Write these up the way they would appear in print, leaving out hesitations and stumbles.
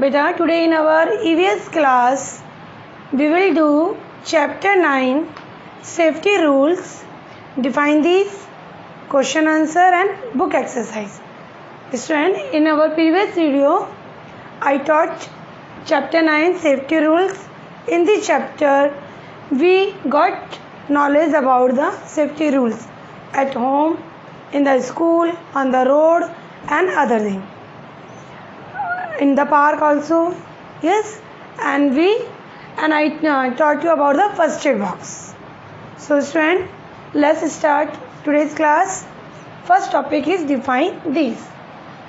Beta, today in our EVS class, we will do chapter 9 safety rules, define these, question answer and book exercise. Student, in our previous video, I taught chapter 9 safety rules. In this chapter, we got knowledge about the safety rules at home, in the school, on the road and other things. In the park also, yes, and I taught you about the first aid box. So student, let's start today's class. First topic is define these.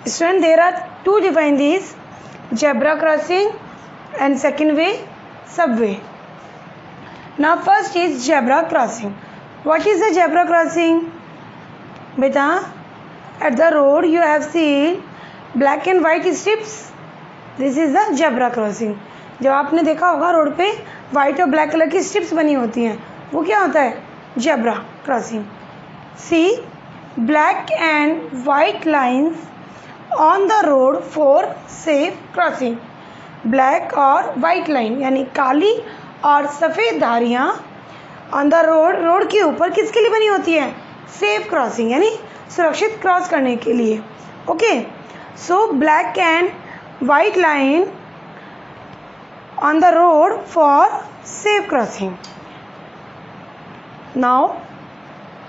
Student, there are two define these: zebra crossing and second way subway. Now first is zebra crossing. What is a zebra crossing? Beta, at the road you have seen black and white strips. This is the zebra crossing. जब आपने देखा होगा road पे white और black colour की strips बनी होती हैं, वो क्या होता है? Zebra crossing. See black and white lines on the road for safe crossing. Black और वाइट लाइन यानी काली और सफ़ेद धारियाँ ऑन द रोड के ऊपर किसके लिए बनी होती है? सेफ क्रॉसिंग यानी सुरक्षित क्रॉस करने के लिए. Okay, so black and white line on the road for safe crossing. Now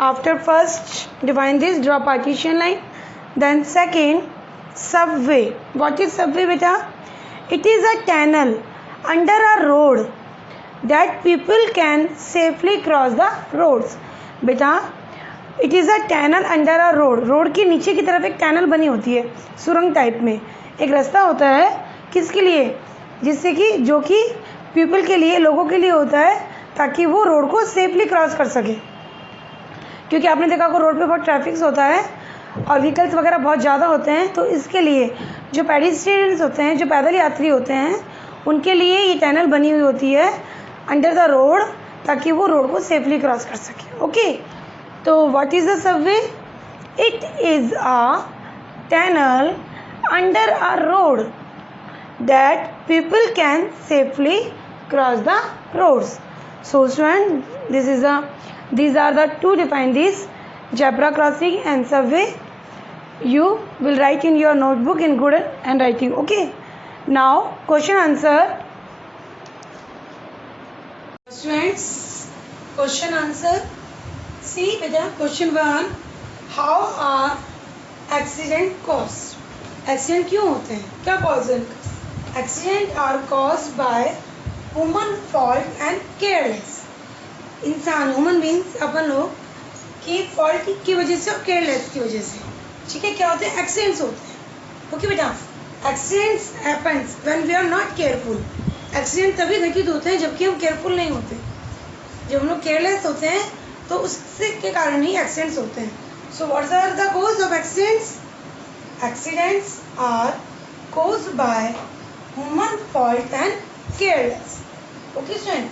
after first define this, draw partition line. Then second, subway. What is subway beta? It is a tunnel under a road that people can safely cross the roads. Beta, it is a tunnel under a road. Road के नीचे की तरफ एक tunnel बनी होती है, सुरंग type में एक रास्ता होता है. किसके लिए? जिससे कि जो कि पीपल के लिए, लोगों के लिए होता है, ताकि वो रोड को सेफली क्रॉस कर सके. क्योंकि आपने देखा को रोड पे बहुत ट्रैफिक होता है और व्हीकल्स वगैरह बहुत ज़्यादा होते हैं, तो इसके लिए जो पेडिस्ट्रियंस होते हैं, जो पैदल यात्री होते हैं, उनके लिए ये टनल बनी हुई होती है अंडर द रोड, ताकि वो रोड को सेफली क्रॉस कर सके. ओके, तो what is the Subway? It is a tunnel under a road that people can safely cross the roads. So student, these are the two define these, zebra crossing and subway. You will write in your notebook in good handwriting. Okay, now question answer. Students, question answer. See beta, question 1, how are accident caused? Accident क्यों होते हैं? क्या कॉजन? Accident are cause by human fault and careless. इंसान, human beings, अपन लोग की fault की वजह से और केयरलेस की वजह से, ठीक है, क्या होते हैं? एक्सीडेंट्स होते हैं. ओके बेटा, accidents happens when we are not careful. Accident तभी घटित होते हैं जबकि हम केयरफुल नहीं होते. जब हम लोग केयरलेस होते हैं तो उससे के कारण ही एक्सीडेंट्स होते हैं. So what's are the cause of accidents? Accidents are caused by human fault and careless. Okay student.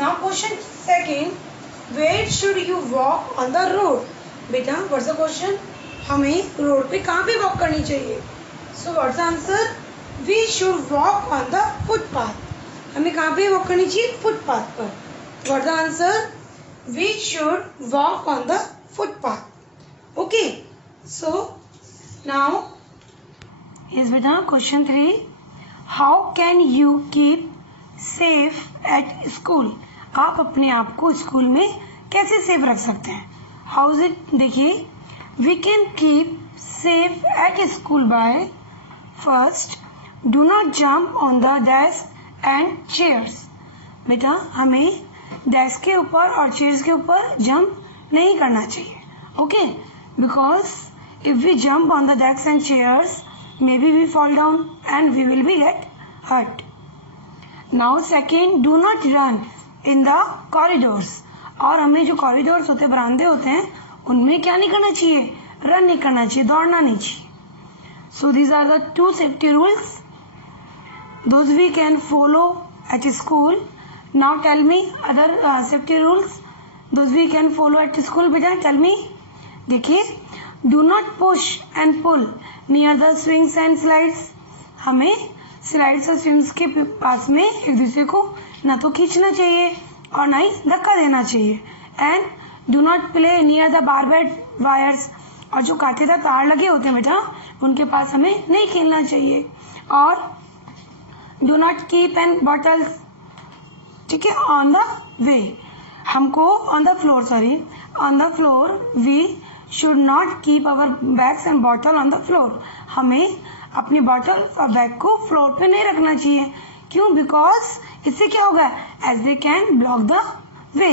Now question second, where should you walk on the road? बेटा, what's the question? हमें road पे कहाँ पे walk करनी चाहिए? So what's the answer? We should walk on the footpath. हमें कहाँ पे वॉक करनी चाहिए? फुटपाथ पर. What's the answer? We should walk on the footpath. Okay. So now is with question 3, how can you keep safe at school? आप अपने आप को स्कूल में कैसे सेफ रख सकते हैं? How is it? देखिए, we can keep safe at school by first, do not jump on the desk and chairs. बेटा, हमें डेस्क के ऊपर और चेयर्स के ऊपर जंप नहीं करना चाहिए. Okay, because if we jump on the desks and chairs, maybe we fall down and we will be get hurt. Now second, do not run in the corridors. और हमें जो कॉरिडोर्स होते हैं, बरामदे होते हैं, उनमें क्या नहीं करना चाहिए? रन नहीं करना चाहिए, दौड़ना नहीं चाहिए. So these are the two safety rules. Those we can follow at school. Now tell me other safety rules. Those we can follow at school. बेटा tell me. देखिए, do not push and pull near the swings and slides. हमें slides और swings के पास में एक दूसरे को ना तो खींचना चाहिए और ना ही धक्का देना चाहिए। And do not play near the barbed wires, और जो कांटेदार तार लगे होते हैं बेटा उनके पास हमें नहीं खेलना चाहिए। और do not keep an bottles, ठीक है, ऑन द वे, हमको on the floor we should not keep our bags and bottle on the floor, हमें अपनी बॉटल और बैग को फ्लोर पे नहीं रखना चाहिए। क्यों? बिकॉज इससे क्या होगा, as they can block the way,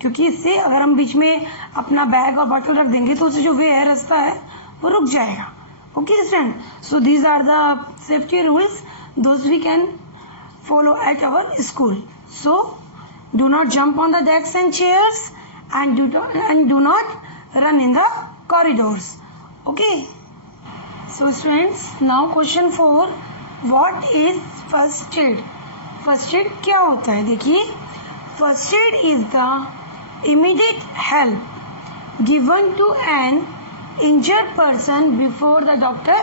क्योंकि इससे अगर हम बीच में अपना बैग और बॉटल रख देंगे तो उससे जो वे है, रास्ता है, वो रुक जाएगा। Okay student, so these are the safety rules those we can follow at our school. So do not jump on the desks and chairs and do not run in the corridors. Okay, so students, now question 4, what is first aid? First aid क्या होता है? देखिए, first aid is the immediate help given to an injured person before the doctor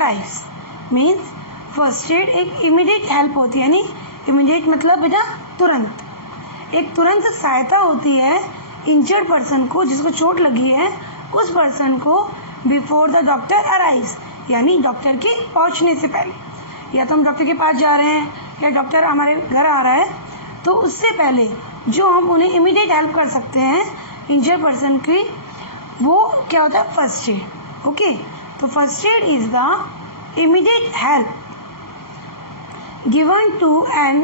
arrives. Means first aid एक immediate help होती है, यानी immediate मतलब बेटा तुरंत, एक तुरंत सहायता होती है इंजर्ड पर्सन को, जिसको चोट लगी है उस पर्सन को, बिफोर द डॉक्टर अराइव्स, यानी डॉक्टर के पहुंचने से पहले। या तो हम डॉक्टर के पास जा रहे हैं या डॉक्टर हमारे घर आ रहा है, तो उससे पहले जो हम उन्हें इमीडिएट हेल्प कर सकते हैं इंजर्ड पर्सन की, वो क्या होता है, फर्स्ट एड। ओके, तो first aid is the immediate help given to an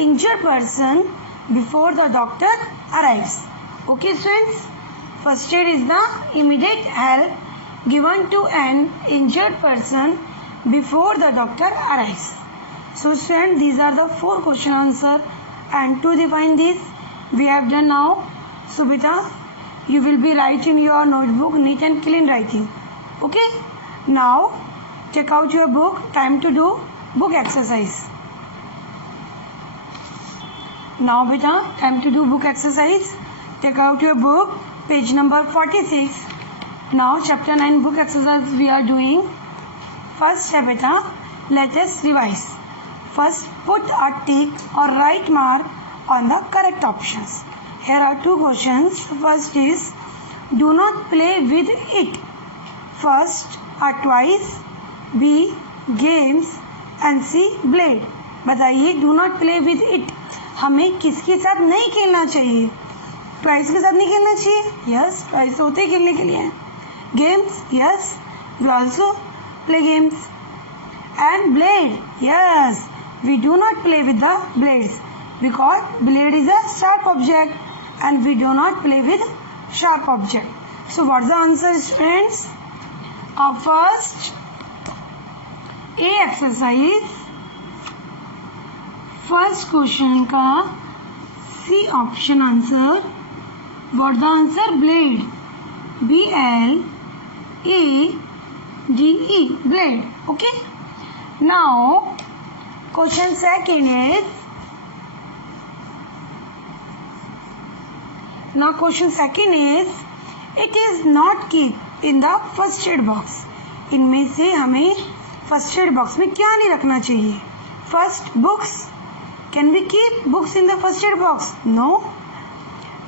injured person before the doctor arrives. Okay students, first aid is the immediate help given to an injured person before the doctor arrives. So students, these are the 4 question answer, and to define this we have done now. So beta, you will be writing your notebook neat and clean writing. Okay, now take out your book, time to do book exercise. Now beta, time to do book exercise. Take out your book, page number 46. Now chapter 9 book exercise we are doing. First है beta, let us revise. First, put a tick or right mark on the correct options. Here are 2 questions. First is, do not play with it. First, a toys, B, games and C, blade. बताइए, do not play with it, हमें किसके साथ नहीं खेलना चाहिए? Toys के साथ नहीं खेलना चाहिए? यस, टॉयज होते हैं खेलने के लिए। Games, yes, we also play games. And blade, yes, we do not play with the blades because blade is a sharp object and we do not play with sharp object. So what is the answer students? First A exercise, first question का C option answer. What the answer? Blade, BLADE, blade. Okay, now question second is, it is not keep in the first aid box. इनमें से हमें first aid box में क्या नहीं रखना चाहिए? First, books. Can we keep books in the first aid box? No.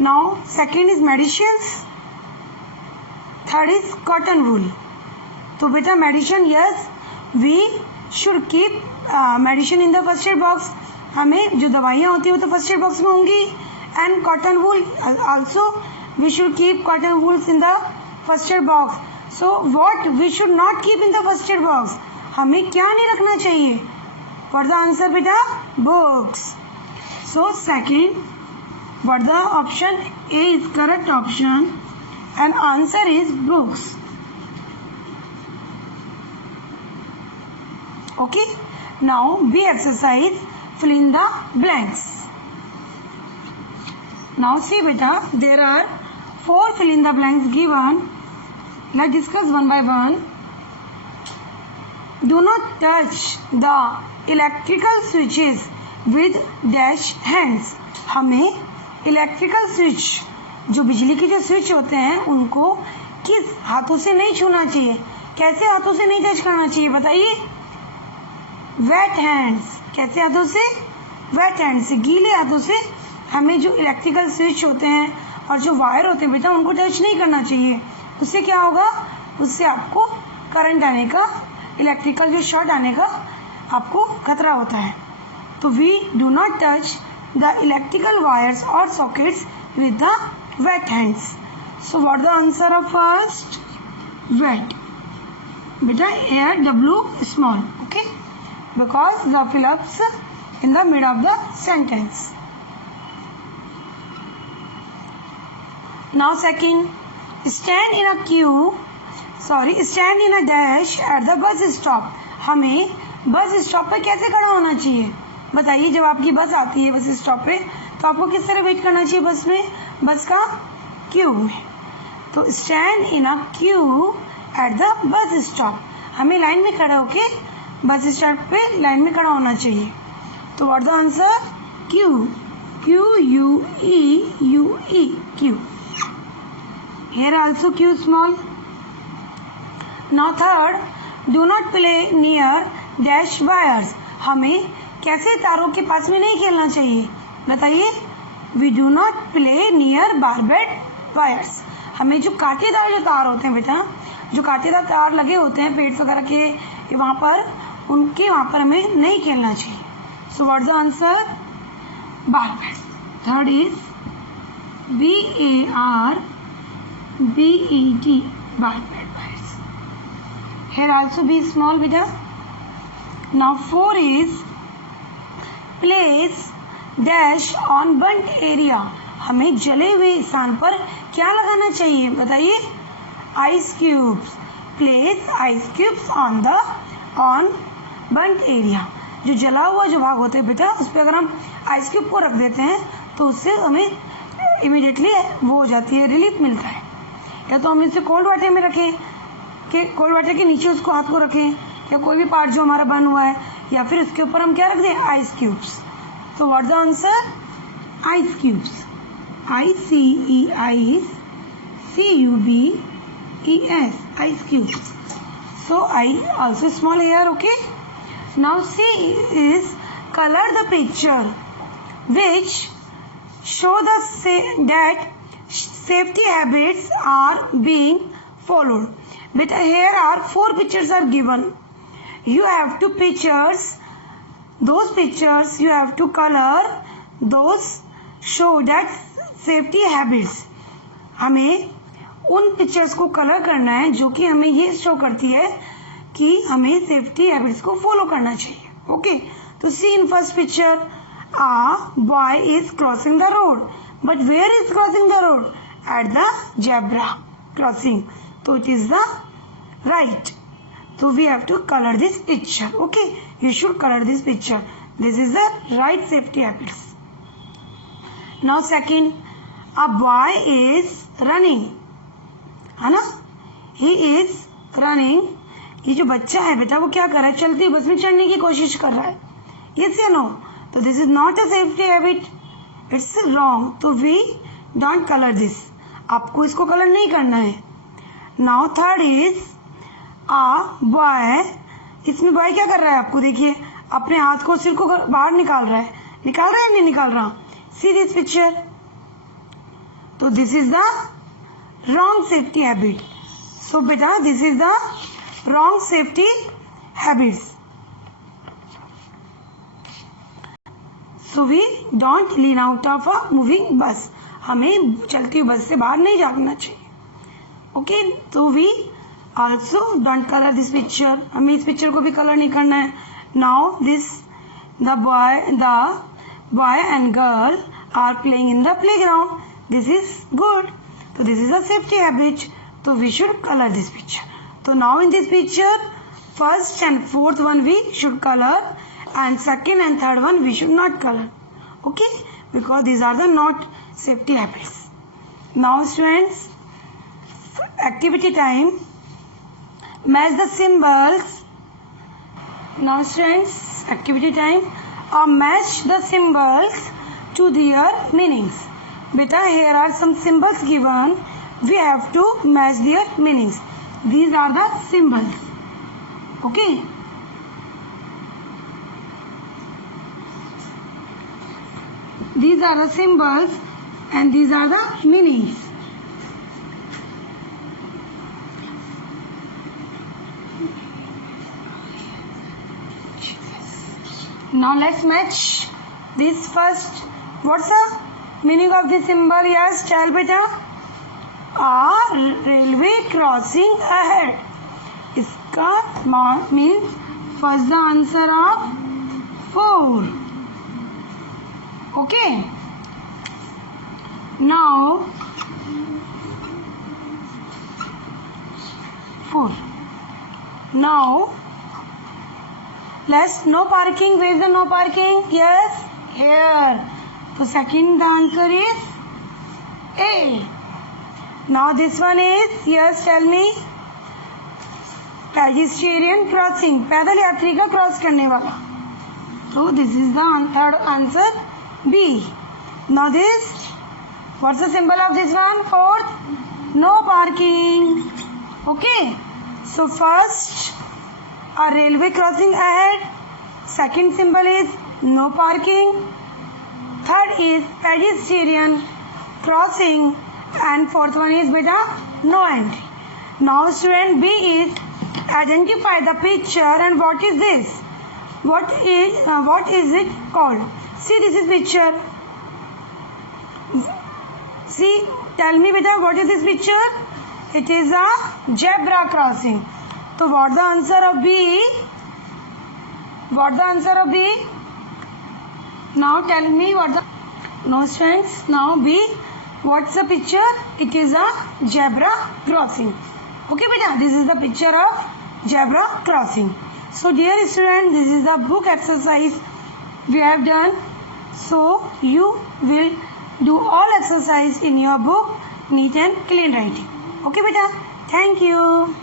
Now second is medicines. Third is cotton wool. तो बेटा medicine, yes, we should keep medicine in the first aid box. हमें जो दवाइयाँ होती है वो तो first aid box में होंगी. And cotton wool also, we should keep cotton wools in the first aid box. So what we should not keep in the first aid box? हमें क्या नहीं रखना चाहिए? What the answer beta? Books. So second, what the option A is correct option and answer is books. Okay, now B exercise, fill in the blanks. Now see beta, there are 4 fill in the blanks given. Let's discuss one by one. Do not touch the electrical switches with dash hands. हमें electrical switch, जो बिजली के जो switch होते हैं, उनको किस हाथों से नहीं छूना चाहिए? कैसे हाथों से नहीं टच करना चाहिए बताइए? वेट हैंड्स, कैसे हाथों से? वेट हैंड से, गीले हाथों से हमें जो इलेक्ट्रिकल स्विच होते हैं और जो वायर होते हैं बेटा उनको टच नहीं करना चाहिए। उससे क्या होगा? उससे आपको करंट आने का, इलेक्ट्रिकल जो शॉर्ट आने का आपको खतरा होता है। तो we do not touch the electrical wires और sockets with the wet hands. So what the answer of first? Wet. बेटा here W small, okay, because the Phillips in the mid of the sentence. Now second, stand in a dash at the bus stop. हमें bus stop पर कैसे खड़ा होना चाहिए बताइए? जब आपकी बस आती है बस स्टॉप पे तो आपको किस तरह वेट करना चाहिए? बस में, बस का क्यू में। तो stand in a Q at the bus stop, हमें लाइन में खड़ा होके बस स्टॉप पे लाइन में खड़ा होना चाहिए। तो what the answer? Q, QUEUE, Q. Here also Q small. Now third, do not play near dash wires. हमें कैसे तारों के पास में नहीं खेलना चाहिए बताइए? We do not play near barbed wires. हमें जो कांटेदार जो तार होते हैं बेटा, जो कांटेदार तार लगे होते हैं पेड़ वगैरह के वहाँ पर, उनके वहाँ पर हमें नहीं खेलना चाहिए। So what's the answer? Barbed. Third is BARBED, barbed wires. Here also be small beta. Now 4 is place dash on burnt area. हमें जले हुए स्थान पर क्या लगाना चाहिए बताइए? Ice cubes. Place ice cubes on burnt area. जो जला हुआ जो भाग होता है बेटा उस पर अगर हम आइस क्यूब को रख देते हैं तो उससे हमें इमीडिएटली वो हो जाती है, रिलीफ मिलता है। या तो हम इसे कोल्ड वाटर में रखें कि कोल्ड वाटर के नीचे उसको हाथ को रखें, या कोई भी पार्ट जो हमारा बर्न हुआ है, या फिर उसके ऊपर हम क्या रख दें? Ice cubes. तो what the answer? Ice cubes. ICEICUBES, ice cubes. So I also small here, okay. Now C is color the picture which show that safety habits are being followed. Beta here are 4 pictures are given. You have to those pictures you have to color those show that safety habits. हमें उन pictures को colour करना है जो कि हमें ये show करती है कि हमें सेफ्टी हैबिट्स को फॉलो करना चाहिए। ओके, तो see in first picture a boy is crossing the road, but where is crossing the road? At the zebra crossing. So it is the right. So we have to color this picture. Okay, you should color this picture. This is the right safety habits. Now second, a boy is running, है ना? He is running. ये जो बच्चा है बेटा वो क्या कर रहा है? चलती बस में चढ़ने की कोशिश कर रहा है। Yes या no? तो this is not a safety habit, it's wrong. तो वी डोंट कलर दिस, आपको इसको कलर नहीं करना है। Now third is uh boy, इसमें बॉय क्या कर रहा है? आपको देखिए अपने हाथ को, सिर को बाहर निकाल रहा है, नहीं निकाल रहा? See this picture. तो this is the wrong safety habit. So बेटा this is the wrong safety habits. So we don't lean out of a moving bus. हमें चलती हुई बस से बाहर नहीं जाना चाहिए। ओके, तो we also don't color this picture. हमें इस पिक्चर को भी कलर नहीं करना है। Now the boy and girl are playing in the playground. This is good. So this is a safety habit. So we should color this picture. So now in this picture, first and fourth one we should color, and second and third one we should not color. Okay, because these are the not safety habits. Now students, activity time. Match the symbols. Now students, activity time. Match the symbols to their meanings. Beta, here are some symbols given. We have to match their meanings. These are the symbols. Okay. These are the symbols and these are the meanings. Now let's match this first. What's the meaning of this symbol? Yes, tell beta. A railway crossing ahead. इसका means first the answer of 4. Okay. Now 4. Now let's no parking. Where is the no parking? Yes, here. So second the answer is A. Now this one is, yes, tell me. Pedestrian crossing. पैदल यात्री का cross करने वाला. So this is the third answer B. Now this, what's the symbol of this one? Fourth, no parking. Okay. So first, a railway crossing ahead. Second symbol is no parking. Third is pedestrian crossing. And fourth one is beta no entry. Now student B is identify the picture and what is this? What is it called? See, this is picture. See, tell me beta, what is this picture? It is a zebra crossing. So what the answer of B? What the answer of B? Now tell me what the... No students, now B. What's the picture? It is a zebra crossing. Okay beta, this is the picture of zebra crossing. So dear student, this is the book exercise we have done. So you will do all exercise in your book, neat and clean writing. Okay beta, thank you.